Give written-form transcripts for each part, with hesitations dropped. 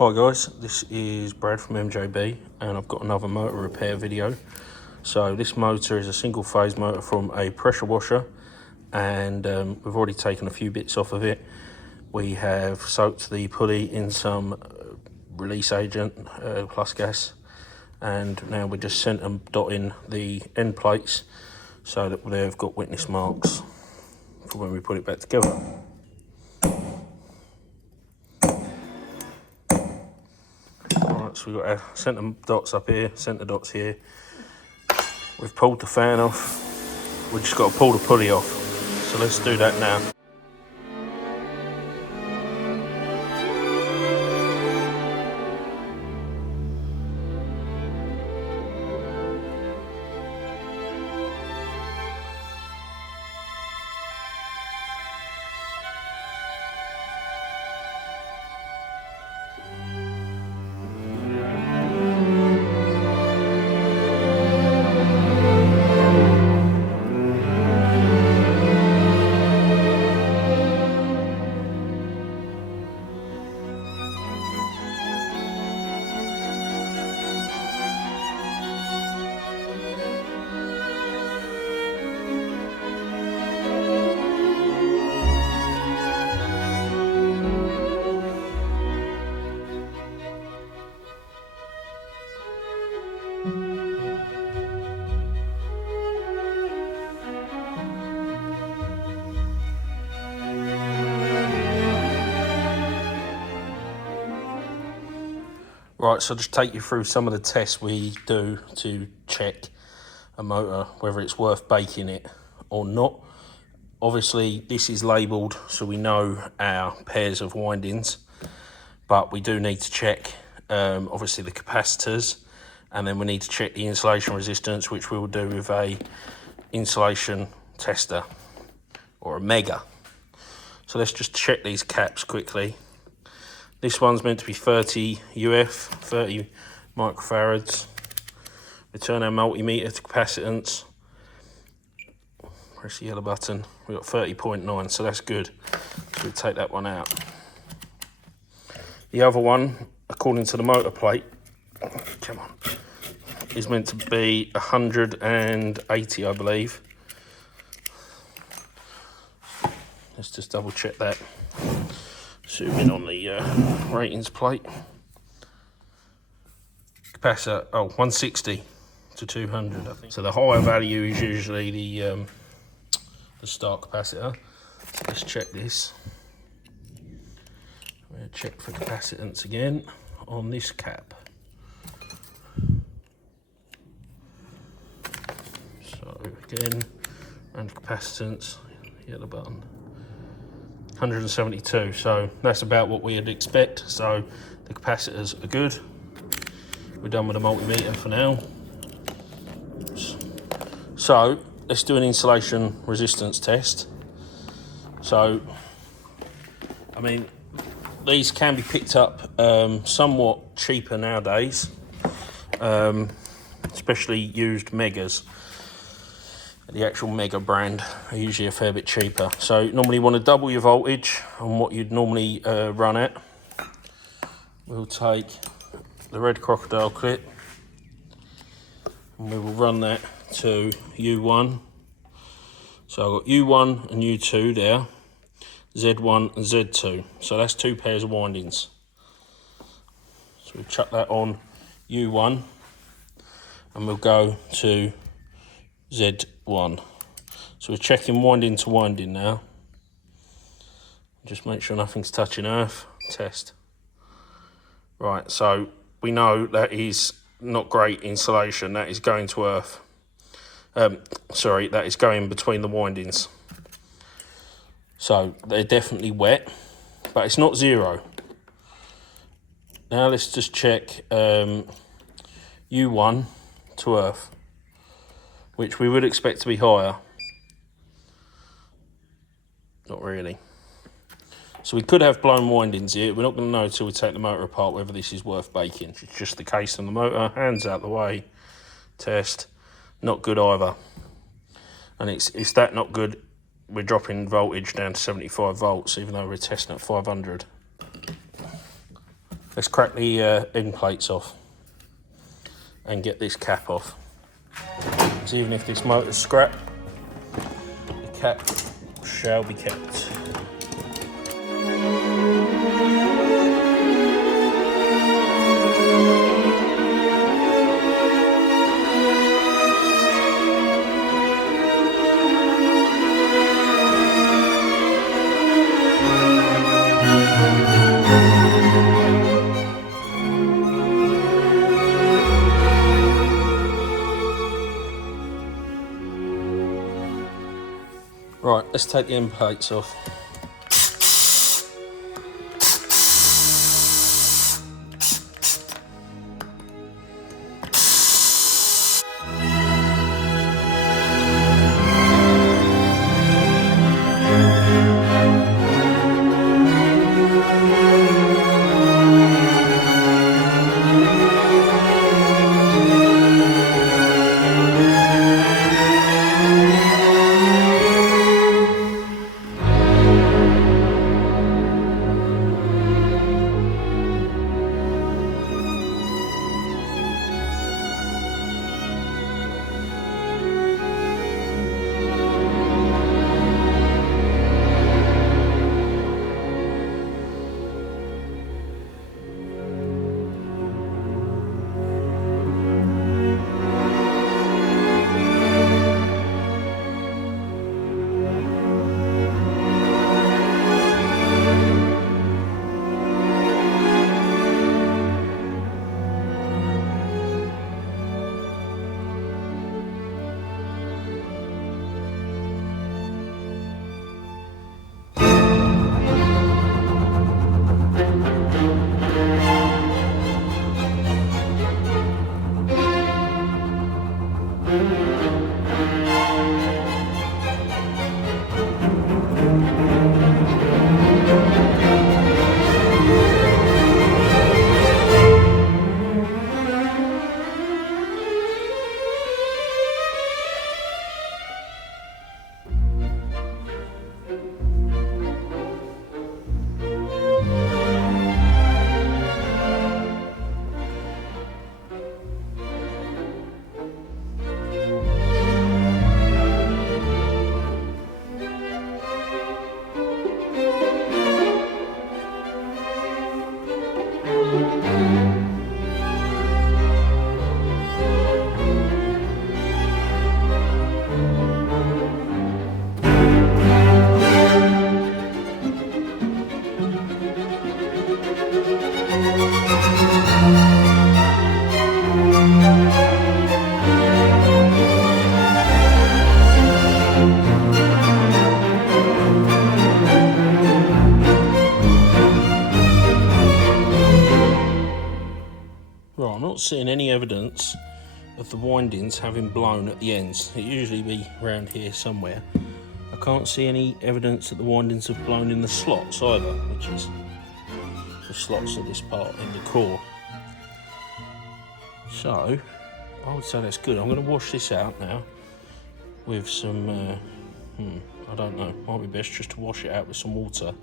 Hi guys, this is Brad from MJB and I've got another motor repair video. So this motor is a single phase motor from a pressure washer, and we've already taken a few bits off of it. We have soaked the pulley in some release agent plus gas, and now we're just dotting the end plates so that they've got witness marks for when we put it back together. So we've got our centre dots up here, centre dots here. We've pulled the fan off. We've just got to pull the pulley off. So let's do that now. Right, so I'll just take you through some of the tests we do to check a motor, whether it's worth baking it or not. Obviously, this is labelled so we know our pairs of windings, but we do need to check, obviously, the capacitors, and then we need to check the insulation resistance, which we will do with a insulation tester or a mega. So let's just check these caps quickly. This one's meant to be 30 UF, 30 microfarads. We turn our multimeter to capacitance. Press the yellow button. We've got 30.9, so that's good. So we take that one out. The other one, according to the motor plate, come on, is meant to be 180, I believe. Let's just double check that. Zoom in on the ratings plate. Capacitor, 160 to 200, I think. So the higher value is usually the start capacitor. So let's check this. I'm going to check for capacitance again on this cap. So again, and capacitance, yellow button. 172, so that's about what we'd expect. So the capacitors are good. We're done with the multimeter for now. So let's do an insulation resistance test. So, I mean, these can be picked up somewhat cheaper nowadays, especially used megas. The actual mega brand are usually a fair bit cheaper. So you normally want to double your voltage on what you'd normally run at. We'll take the red crocodile clip and we will run that to U1. So I've got U1 and U2 there, Z1 and Z2. So that's two pairs of windings. So we'll chuck that on U1 and we'll go to Z1. So we're checking winding to winding now. Just make sure nothing's touching earth. Test. Right, so we know that is not great insulation. That is going to earth. That is going between the windings. So they're definitely wet, but it's not zero. Now let's just check U1 to earth, which we would expect to be higher. Not really. So we could have blown windings here. We're not going to know until we take the motor apart whether this is worth baking. It's just the case on the motor. Hands out the way. Test. Not good either. And it's that not good, we're dropping voltage down to 75 volts, even though we're testing at 500. Let's crack the end plates off and get this cap off. So even if this motor's scrapped, the cap shall be kept. Right, let's take the end plates off. Right, I'm not seeing any evidence of the windings having blown at the ends. It usually be around here somewhere. I can't see any evidence that the windings have blown in the slots either, which is the slots of this part in the core. So, I would say that's good. I'm going to wash this out now with some, I don't know, might be best just to wash it out with some water,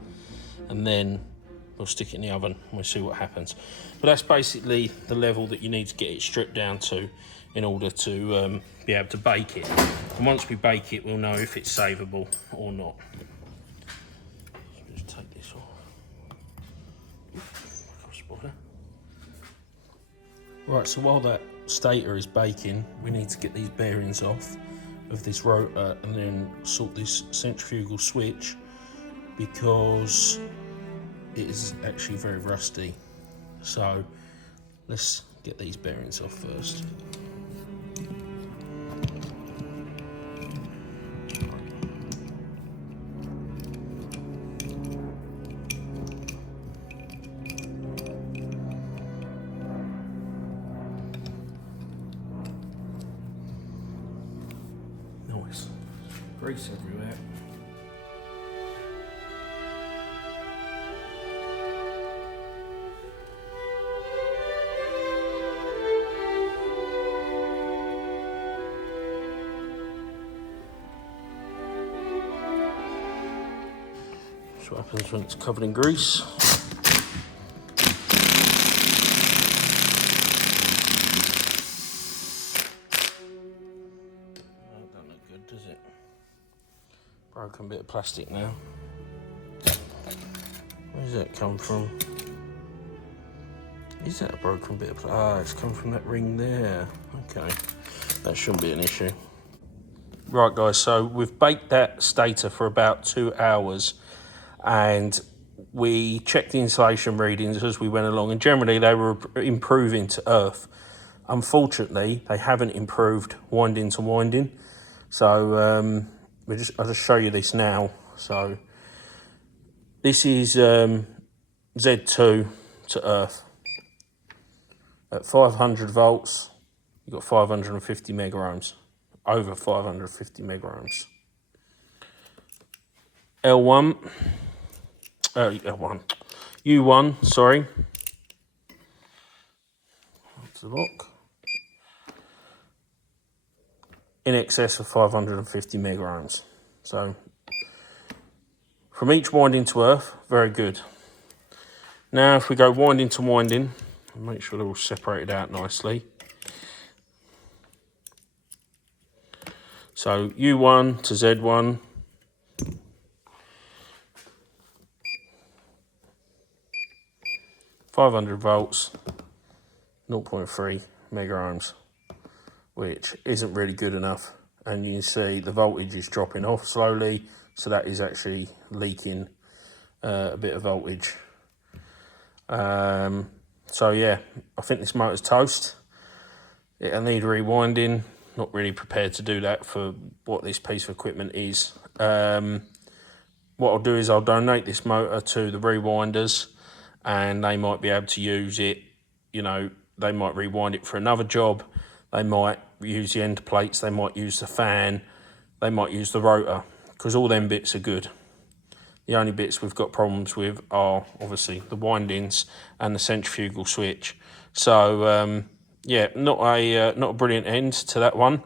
and then we'll stick it in the oven and we'll see what happens. But that's basically the level that you need to get it stripped down to in order to be able to bake it. And once we bake it, we'll know if it's savable or not. Just take this off. Right, so while that stator is baking, we need to get these bearings off of this rotor and then sort this centrifugal switch, because it is actually very rusty. So let's get these bearings off first. Nice. Grease everywhere. That's what happens when it's covered in grease. broken bit of plastic now. Where's that come from? Is that a broken bit of plastic? Ah, it's come from that ring there. Okay, that shouldn't be an issue. Right guys, so we've baked that stator for about 2 hours and we checked the insulation readings as we went along, and generally they were improving to earth. Unfortunately, they haven't improved winding to winding. So I'll just show you this now. So this is Z2 to earth. At 500 volts, you've got 550 mega ohms, over 550 mega ohms. U1, sorry. Let's look. In excess of 550 mega ohms. So from each winding to earth, very good. Now if we go winding to winding, make sure they're all separated out nicely. So U1 to Z1. .500 volts, 0.3 mega ohms, which isn't really good enough. And you can see the voltage is dropping off slowly, so that is actually leaking a bit of voltage. So yeah, I think this motor's toast. It'll need rewinding. Not really prepared to do that for what this piece of equipment is. What I'll do is I'll donate this motor to the rewinders, and they might be able to use it. You know, they might rewind it for another job. They might use the end plates. They might use the fan. They might use the rotor, because all them bits are good. The only bits we've got problems with are obviously the windings and the centrifugal switch. So yeah, not a brilliant end to that one,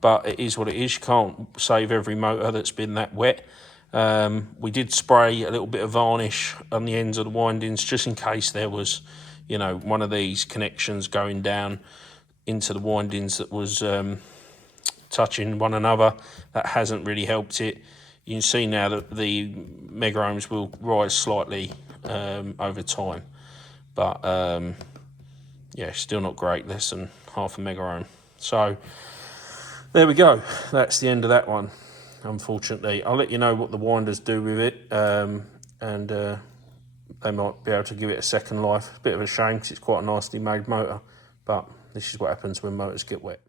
but it is what it is. You can't save every motor that's been that wet. We did spray a little bit of varnish on the ends of the windings just in case there was, you know, one of these connections going down into the windings that was touching one another. That hasn't really helped it. You can see now that the mega ohms will rise slightly over time, but yeah, still not great, less than half a mega ohm. So there we go, that's the end of that one, unfortunately. I'll let you know what the winders do with it, and they might be able to give it a second life. A bit of a shame because it's quite a nicely made motor, but this is what happens when motors get wet.